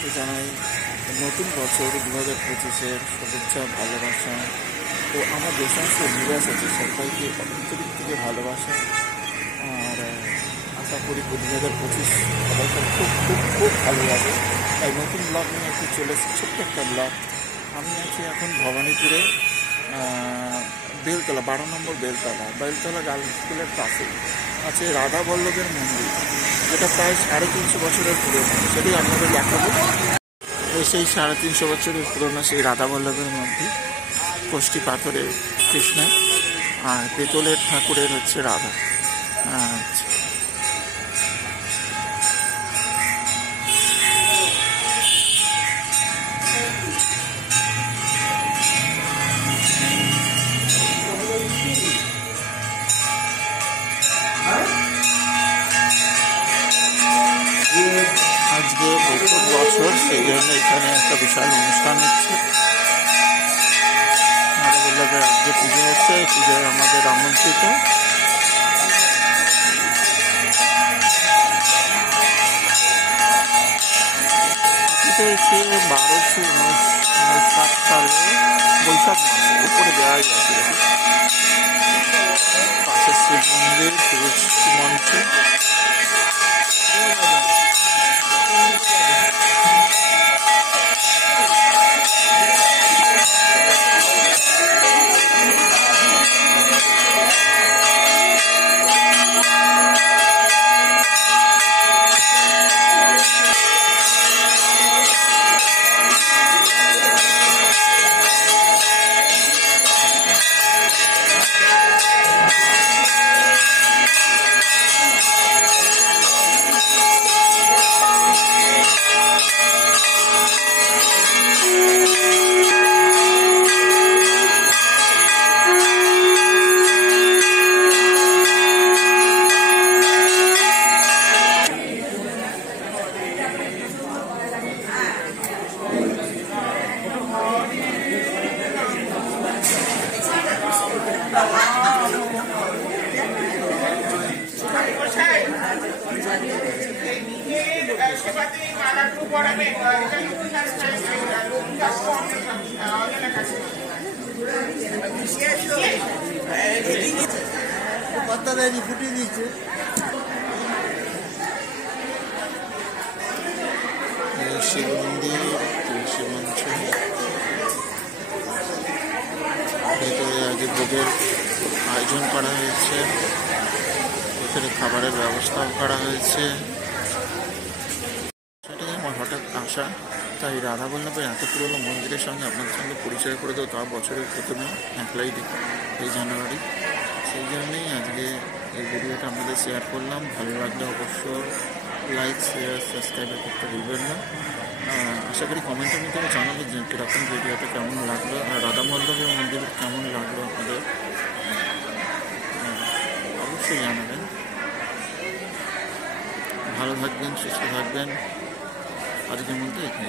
সবাইকে জানাই নতুন বছর 2025-এর শুভেচ্ছা, ভালোবাসা। তো আমার যে সমস্ত ভিউয়ার্স আছে সবাইকে অন্তরিক থেকে ভালোবাসা। আর আশা করি 2025 সবাইকার খুব খুব খুব ভালো লাগে। তাই নতুন ব্লগ নিয়ে একটু চলে এসেছি, ছোট্ট একটা ব্লগ। আমি আছি এখন ভবানীপুরে, বেলতলা 12 নম্বর বেলতলা গার্লস স্কুলের পাশে আছে রাধা বল্লভের মন্দির, যেটা প্রায় 350 বছরের পুরনো। সেটাই আপনাদের দেখাবো। সেই 350 বছরের পুরনো সেই রাধা বল্লভের মন্দির, কষ্টি পাথরের কৃষ্ণ আর পেতলের ঠাকুরের হচ্ছে রাধা। আচ্ছা, আজকে নতুন বছর, সেই জন্য এখানে একটা বিশাল অনুষ্ঠান হচ্ছে। রাধা বল্লভের আজকে পুজো হচ্ছে, পুজোয় আমাদের আমন্ত্রিত। এসে 1259 সালে বৈশাখ মাসে উপরে দেওয়াই আছে। পাশে শিব মন্দির, মঞ্চ। ফুটিয়ে দিচ্ছে। শিব মন্দির, তুলসী মঞ্চ, ভেতরে আগে ভোগের আয়োজন করা হয়েছে, এখানে খাবারের ব্যবস্থাও করা হয়েছে। সেটাই আমার হঠাৎ আসা, তাই রাধা বল্লভের এত পুরোনো মন্দিরের সঙ্গে আপনাদের সঙ্গে পরিচয় করে দেবো, তা বছরের প্রথমে 1 জানুয়ারি। সেই জন্যই আজকে এই ভিডিওটা আমাদের শেয়ার করলাম। ভালো লাগলে অবশ্য লাইক, শেয়ার, সাবস্ক্রাইব করতে ভুলবেন না। আশা করি কমেন্টের মধ্যে জানাবেন যে কীরকম ভিডিওটা কেমন লাগলো, আর রাধা বল্লভের মন্দির কেমন লাগলো আপনাদের, অবশ্যই জানাবেন। ভালো থাকবেন, সুস্থ থাকবেন। আজকের মধ্যে এখানে